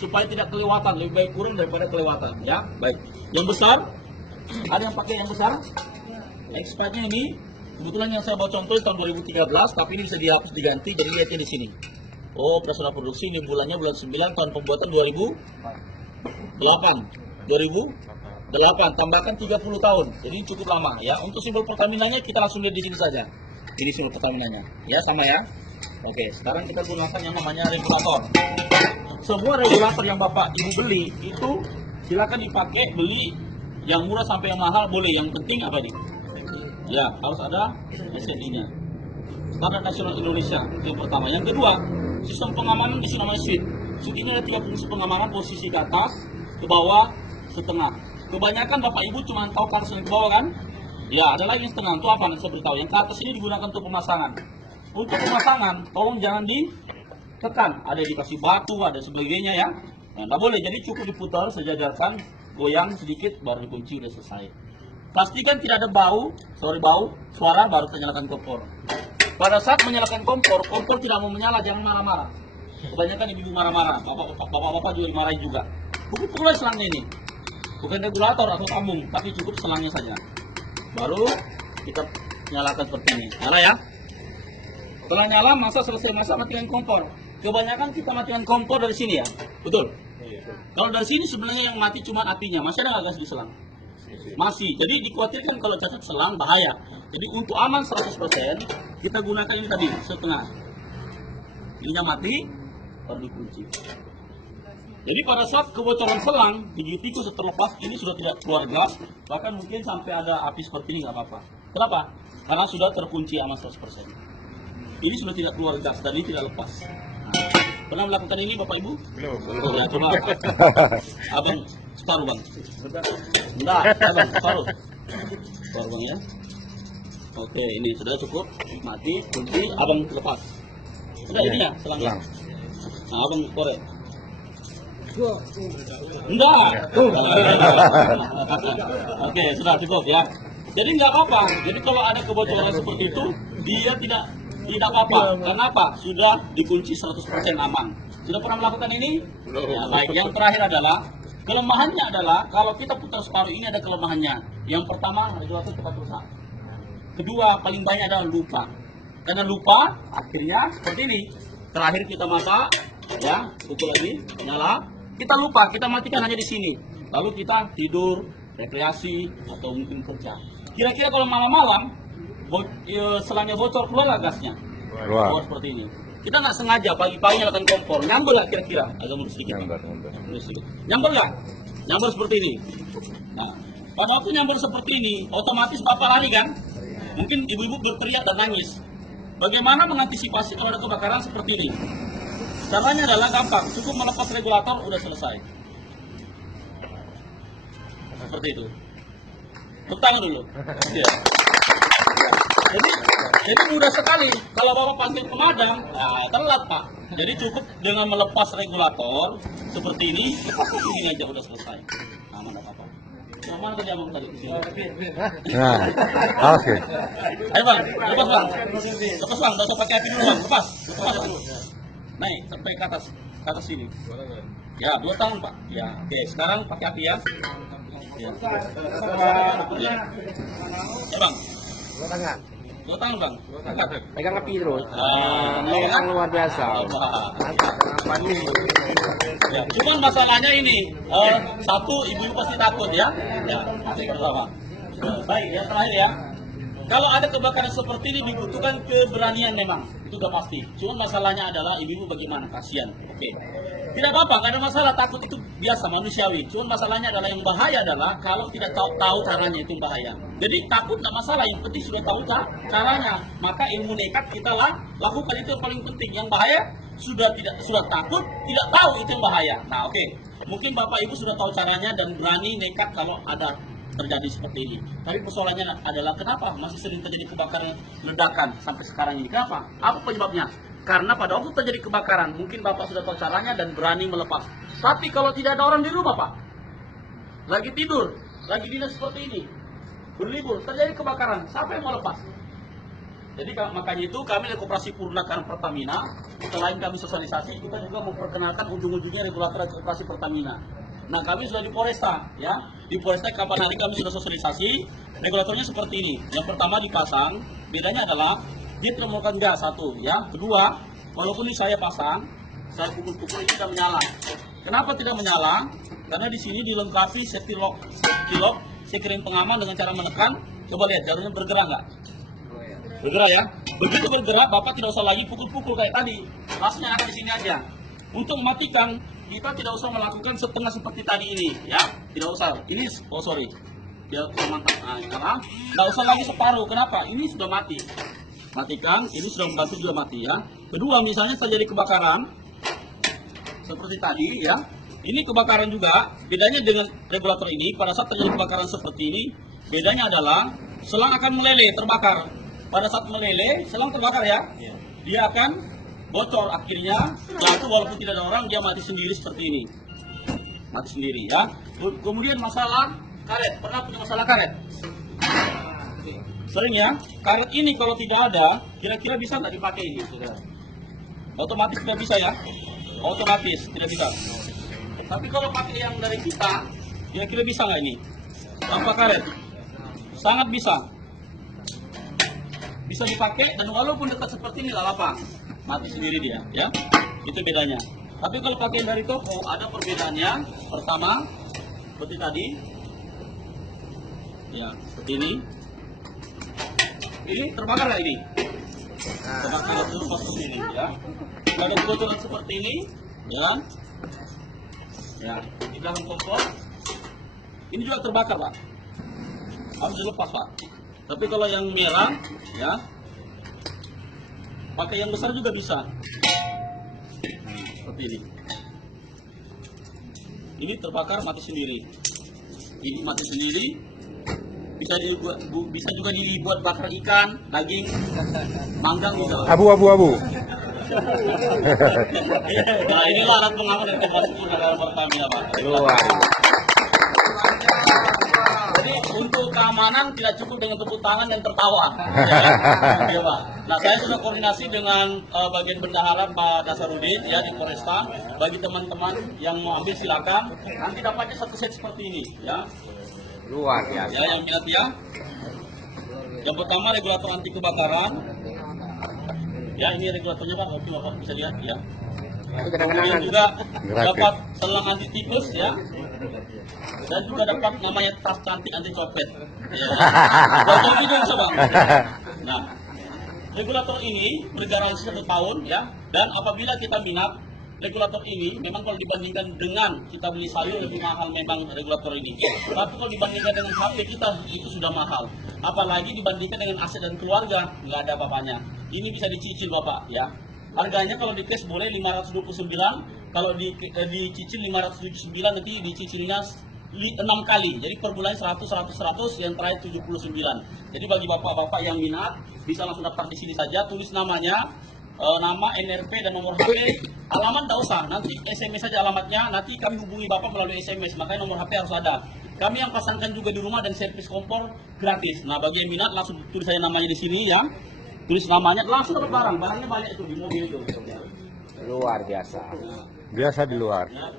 supaya tidak kelewatan, lebih baik kurang daripada kelewatan, ya. Baik. Yang besar, ada yang pakai yang besar? Expirednya ini, kebetulan yang saya bawa contoh tahun 2013, tapi ini bisa dihapus diganti, jadi lihatnya di sini. Oh, operasional produksi ini bulannya bulan 9, tahun pembuatan 2008. 2008, tambahkan 30 tahun, jadi cukup lama, ya. Untuk simbol Pertaminanya kita langsung lihat di sini saja. Ini simbol Pertaminanya, ya, sama ya. Oke, sekarang kita gunakan yang namanya regulator. Semua regulator yang Bapak Ibu beli itu silakan dipakai, beli yang murah sampai yang mahal boleh. Yang penting apa nih? Ya, harus ada SNI-nya. Standar Nasional Indonesia itu yang pertama. Yang kedua, sistem pengamanan di sini namanya suite. Suite ini ada 3 fungsi pengamanan, posisi ke atas, ke bawah, setengah. Kebanyakan Bapak Ibu cuma tahu ke atas dan ke bawah kan? Ya, ada lagi yang setengah. Itu apa? Nanti saya beritahu. Yang ke atas ini digunakan untuk pemasangan. Untuk pemasangan, tolong jangan ditekan. Ada dikasih batu, ada sebagainya ya. Nah, nggak boleh. Jadi cukup diputar, sejajarkan, goyang sedikit, baru dikunci, udah selesai. Pastikan tidak ada suara, baru kita nyalakan kompor. Pada saat menyalakan kompor tidak mau menyala, jangan marah-marah. Kebanyakan ibu marah-marah, bapak-bapak juga dimarahin juga. Pukul selangnya ini. Bukan regulator atau tabung, tapi cukup selangnya saja. Baru kita nyalakan seperti ini. Nyala ya. Setelah nyala, selesai masak, matikan kompor. Kebanyakan kita matikan kompor dari sini ya. Betul? Kalau dari sini sebenarnya yang mati cuma apinya. Masih ada nggak gas di selang? Masih. Jadi dikhawatirkan kalau cacat selang bahaya. Jadi untuk aman 100%, kita gunakan ini tadi, setengah. Ininya mati, baru dikunci. Jadi pada saat kebocoran selang, gigi tikus terlepas, ini sudah tidak keluar gas, bahkan mungkin sampai ada api seperti ini nggak apa-apa. Kenapa? Karena sudah terkunci aman 100%. Ini sudah tidak keluar gas, dan ini tidak lepas. Nah, pernah melakukan ini Bapak Ibu? Belum. Ya, coba. Abang, separuh Bang. Enggak, Abang, separuh. Separuh Bang ya. Oke, ini sudah cukup. Mati, kunci, Abang lepas. Sudah ini ya, selangnya. Nah, Abang korek. Enggak. Oke, sudah cukup ya. Jadi enggak apa-apa. Jadi kalau ada kebocoran seperti itu, dia tidak apa-apa. Karena apa? Sudah dikunci 100% aman. Sudah pernah melakukan ini? Ya, baik. Yang terakhir adalah kelemahannya adalah kalau kita putar separuh ini ada kelemahannya. Yang pertama, regulator cepat rusak. Kedua, paling banyak adalah lupa. Karena lupa, akhirnya seperti ini. Terakhir kita masak, ya, pukul lagi, nyala. Kita lupa, kita matikan hanya di sini. Lalu kita tidur, rekreasi, atau mungkin kerja. Kira-kira kalau malam-malam, selangnya bocor, keluar gasnya. Keluar seperti ini. Kita nggak sengaja pagi-pagi nyalakan kompor, nyambel nggak kira-kira? Agak mundur sedikit. Nyambel nggak? Nyambel seperti ini. Nah, pada waktu nyambel seperti ini, otomatis bapak lari kan? Mungkin ibu-ibu berteriak dan nangis. Bagaimana mengantisipasi kalau ada kebakaran seperti ini? Caranya adalah gampang, cukup melepas regulator, udah selesai. Seperti itu. Tepuk tangan dulu. Ya. Jadi mudah sekali. Kalau bapak panggil pemadam, nah, telat Pak. Jadi cukup dengan melepas regulator seperti ini aja udah selesai. Aman apa-apa. Yang mana tadi abang tadi? Nah, oke. Ayo Bang, lepas Bang. Lepas Bang, nggak usah pakai api dulu Bang. Lepas. Naik sampai ke atas sini. Ya, 2 tahun Pak. Ya, oke. Sekarang pakai api ya. Ya. Ya Bang. 2 tahun Bang. Pegang api terus. Memang luar biasa. Ya, cuman masalahnya ini, satu ibu pasti takut ya. Ya, pertama. Baik, yang terakhir ya. Kalau ada kebakaran seperti ini dibutuhkan keberanian memang, itu udah pasti. Cuman masalahnya adalah ibu bagaimana, kasihan. Oke. Tidak apa-apa, nggak ada masalah, takut itu biasa manusiawi. Cuman masalahnya adalah yang bahaya adalah kalau tidak tahu caranya itu bahaya. Jadi takut nggak masalah, yang penting sudah tahu caranya. Maka ilmu nekat kita lakukan, itu yang paling penting. Yang bahaya sudah takut, tidak tahu itu yang bahaya. Nah, oke. Mungkin Bapak Ibu sudah tahu caranya dan berani nekat kalau ada terjadi seperti ini. Tapi persoalannya adalah kenapa masih sering terjadi kebakaran ledakan sampai sekarang ini? Kenapa? Apa penyebabnya? Karena pada waktu terjadi kebakaran, mungkin Bapak sudah tahu caranya dan berani melepas. Tapi kalau tidak ada orang di rumah Pak, lagi tidur, lagi dinas seperti ini, berlibur, terjadi kebakaran, siapa yang mau lepas? Jadi makanya itu kami dari Koperasi Purnakarang Pertamina, selain kami sosialisasi, kita juga memperkenalkan ujung-ujungnya regulator Koperasi Pertamina. Nah, kami sudah di Poresta, ya. Di Poresta kapan hari kami sudah sosialisasi, regulatornya seperti ini. Yang pertama dipasang, bedanya adalah dia tidak melakukan gas, satu, ya. Kedua, walaupun ini saya pasang, saya pukul-pukul ini tidak menyala. Kenapa tidak menyala? Karena di sini dilengkapi safety lock, sekring pengaman dengan cara menekan. Coba lihat jalurnya bergerak nggak? Bergerak ya. Begitu bergerak, Bapak tidak usah lagi pukul-pukul kayak tadi. Langsung akan di sini aja. Untuk mematikan, kita tidak usah melakukan setengah seperti tadi ini, ya. Tidak usah. Ini, oh sorry, biar mantap. Nah, karena nggak usah lagi separuh. Kenapa? Ini sudah mati. Matikan. Ini sudah membantu juga mati, ya. Kedua, misalnya terjadi kebakaran seperti tadi, ya. Ini kebakaran juga. Bedanya dengan regulator ini, pada saat terjadi kebakaran seperti ini, bedanya adalah selang akan meleleh, terbakar. Pada saat meleleh, selang terbakar ya, dia akan bocor akhirnya. Setelah itu walaupun tidak ada orang, dia mati sendiri seperti ini. Mati sendiri ya. Kemudian masalah karet. Pernah punya masalah karet? Sering ya. Karet ini kalau tidak ada, kira-kira bisa nggak dipakai ini? Otomatis tidak bisa ya. Otomatis tidak bisa. Tapi kalau pakai yang dari kita, kira-kira bisa nggak ini? Tanpa karet? Sangat bisa. Bisa dipakai dan walaupun dekat seperti ini nggak apa, mati sendiri dia, ya. Itu bedanya. Tapi kalau pakai dari toko ada perbedaannya. Pertama, seperti tadi, ya seperti ini. Ini terbakar nggak ini? Terbakar dulu pas seperti ini, ya. Kalau kebetulan seperti ini, ya. Ya, di belakang kompor. Ini juga terbakar, Pak. Harus dilepas, Pak. Tapi kalau yang merah, ya, pakai yang besar juga bisa. Seperti ini. Ini terbakar mati sendiri. Ini mati sendiri. Bisa juga dibuat bakar ikan, daging, manggang juga. Abu. Nah, inilah alat pengaman dari Koperasi Purnakarang Pertamina, Pak. Luar. Jadi untuk keamanan tidak cukup dengan tepuk tangan dan tertawa. Ya, Pak. Nah, saya sudah koordinasi dengan bagian bendahara Pak Nasarudin ya di Poresta. Bagi teman-teman yang mau ambil silakan. Nanti dapatnya satu set seperti ini, ya. Luar biasa. Ya, yang minat ya. Yang pertama regulator anti kebakaran. Ya, ini regulatornya Pak, oke Bapak bisa lihat ya. Kemudian juga dapat selang anti tipes ya. Dan juga dapat namanya tas cantik anti copet. Ya. Bocor juga bisa Bang. Nah, regulator ini bergaransi 1 tahun ya. Dan apabila kita minat, regulator ini memang kalau dibandingkan dengan kita beli sayur lebih mahal memang regulator ini. Tapi kalau dibandingkan dengan HP kita itu sudah mahal. Apalagi dibandingkan dengan aset dan keluarga, nggak ada apa-apanya. Ini bisa dicicil Bapak ya. Harganya kalau di cash boleh 529, kalau dicicil 579 nanti dicicilnya 6 kali. Jadi per bulan 100 yang terakhir 79. Jadi bagi bapak-bapak yang minat bisa langsung daftar di sini saja, tulis namanya, nama, NRP dan nomor HP. Alamat tidak usah, nanti SMS saja alamatnya, nanti kami hubungi Bapak melalui SMS, makanya nomor HP harus ada. Kami yang pasangkan juga di rumah dan servis kompor gratis. Nah, bagi yang minat langsung tulis saja namanya di sini ya. Tulis namanya, langsung dapat barangnya banyak itu di mobil itu. Luar biasa. Biasa di luar. Ya.